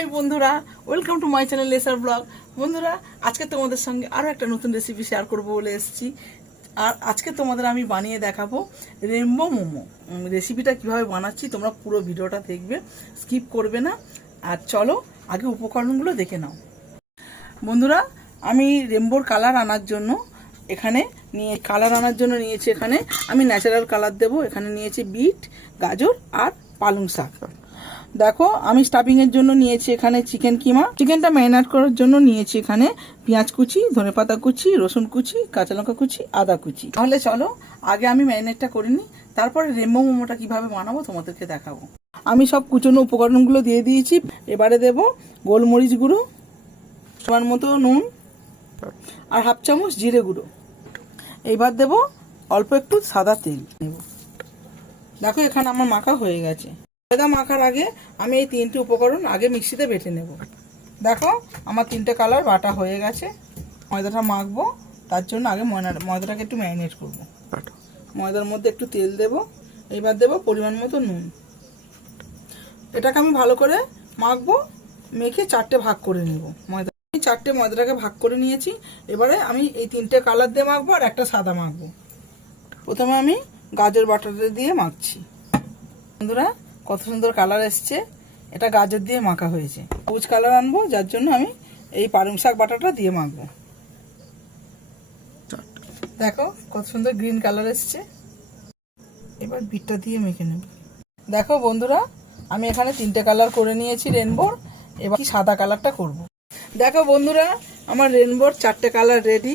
High বন্ধুরা, welcome to my channel laser blog. বন্ধুরা, আজকে তোমাদের সঙ্গে আরও একটা নতুন রেসিপি শেয়ার করবো বলে এসেছি। আর আজকে তোমাদের আমি বানিয়ে দেখাবো রেনবো মোমো। রেসিপিটা কিভাবে বানাচ্ছি তোমরা পুরো ভিডিওটা দেখবে, স্কিপ করবে না। আর চলো আগে উপকরণগুলো দেখে নাও। বন্ধুরা, আমি রেনবোর কালার আনার জন্য নিয়েছি এখানে আমি ন্যাচারাল কালার দেবো। এখানে নিয়েছি বিট, গাজর আর পালং শাক। দেখো, আমি স্টাফিংয়ের জন্য নিয়েছি এখানে চিকেন কিমা। চিকেনটা ম্যারিনেট করার জন্য নিয়েছি এখানে পেঁয়াজ কুচি, ধনেপাতা কুচি, রসুন কুচি, কাঁচা লঙ্কা কুচি, আদা কুচি। তাহলে চলো আগে আমি ম্যারিনেটটা করে নিই, তারপরে রেনবো মোমোটা কিভাবে বানাবো তোমাদেরকে দেখাবো। আমি সব কুচনো উপকরণগুলো দিয়ে দিয়েছি। এবারে দেব গোলমরিচ গুঁড়ো, সমান মতো নুন আর হাফ চামচ জিরে গুঁড়ো। এইবার দেব অল্প একটু সাদা তেল নেব। দেখো, এখানে আমার মাখা হয়ে গেছে। ময়দা মাখার আগে আমি এই তিনটে উপকরণ আগে মিক্সিতে বেটে নেব। দেখো, আমার তিনটে কালার বাটা হয়ে গেছে। ময়দাটা মাখবো, তার জন্য আগে ময়দাটাকে একটু ম্যারিনেট করবো। ময়দার মধ্যে একটু তেল দেব। এইবার দেব পরিমাণ মতো নুন। এটাকে আমি ভালো করে মাখবো, মেখে চারটে ভাগ করে নেব। চারটে ময়দাটাকে ভাগ করে নিয়েছি। এবারে আমি এই তিনটে কালার দিয়ে মাখবো আর একটা সাদা মাখবো। প্রথমে আমি গাজর বাটাটা দিয়ে মাখছি। বন্ধুরা, কত সুন্দর কালার এসছে। এটা গাজর দিয়ে মাখা হয়েছে। সবুজ কালার আনবো, যার জন্য আমি এই পালং শাক বাটাটা দিয়ে মাখবো। দেখো, কত সুন্দর গ্রিন কালার এসছে। এবার বিটটা দিয়ে মেখে নেব। দেখো বন্ধুরা, আমি এখানে তিনটে কালার করে নিয়েছি রেনবোর। এবার সাদা কালারটা করব। দেখো বন্ধুরা, আমার রেনবোর চারটে কালার রেডি।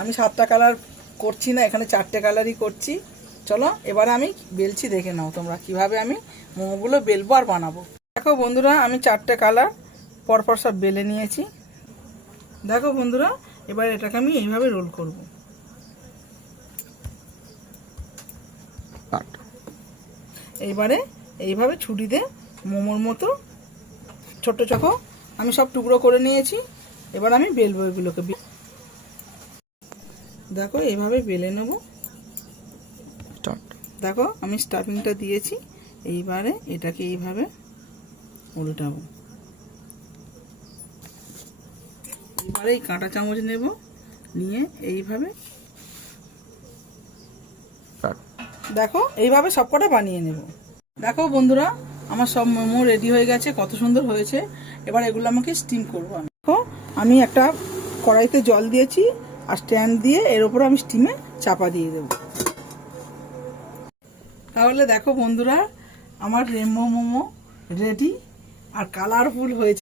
আমি 7টা কালার করছি না, এখানে 4টে কালারই করছি। চলো এবার আমি বেলছি, দেখে নাও তোমরা কিভাবে আমি মোমোগুলো বেলবো আর বানাবো। দেখো বন্ধুরা, আমি 4টে কালার পরপর সব বেলে নিয়েছি। দেখো বন্ধুরা, এবার এটাকে আমি এইভাবে রোল করব। এইবারে এইভাবে ছুরি দিয়ে মোমোর মতো ছোট ছোট আমি সব টুকরো করে নিয়েছি। এবার আমি বেলবো এগুলোকে। দেখো, এইভাবে বেলে নেব। দেখো, আমি স্টাফিংটা দিয়েছি। এইবারে এটাকে এইভাবে উল্টাবো। এবারে এই কাঁটা চামচ নেব, নিয়ে এইভাবে দেখো এইভাবে সবকটা বানিয়ে নেব। দেখো বন্ধুরা, আমার সব মোমো রেডি হয়ে গেছে, কত সুন্দর হয়েছে। এবার এগুলো আমাকে স্টিম করবো। দেখো, আমি একটা কড়াইতে জল দিয়েছি আর স্ট্যান্ড দিয়ে এর উপর আমি স্টিমে চাপা দিয়ে দেবো। তাহলে দেখো বন্ধুরা, আমার রেনবো মোমো রেডি আর কালারফুল হয়েছে।